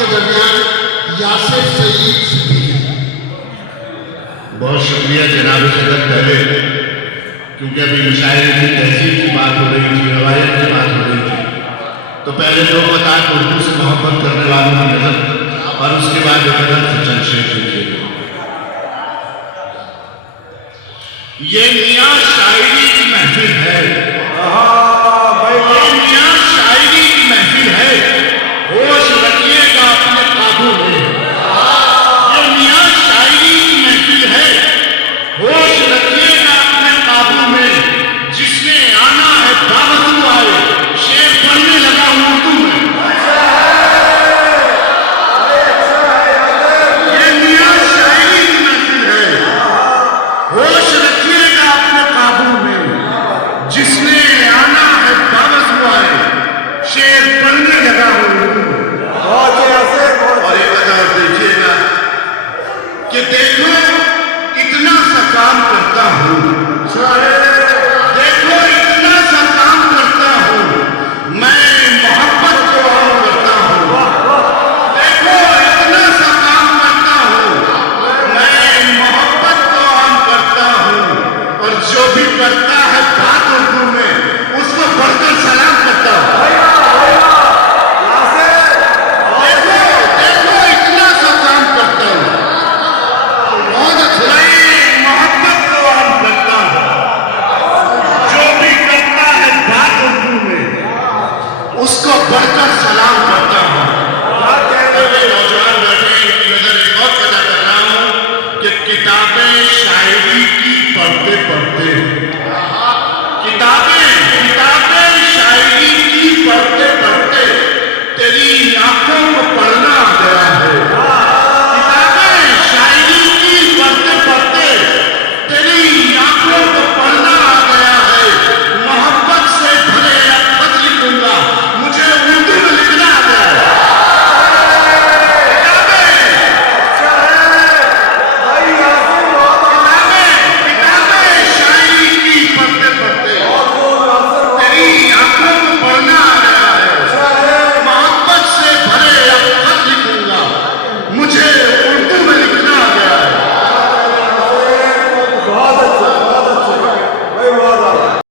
کے درمیان یاسر سعید صدیقی۔ بہت شکریہ جناب صدر۔ پہلے کیونکہ ابھی مشاعرے کی تہذیب کی بات ہو رہی تھی، روایت کی بات ہو رہی تھی، تو پہلے دو قطعات اردو سے محبت کرنے والوں کی نظر اور اس کے بعد چند شعر لکھیے۔ یہ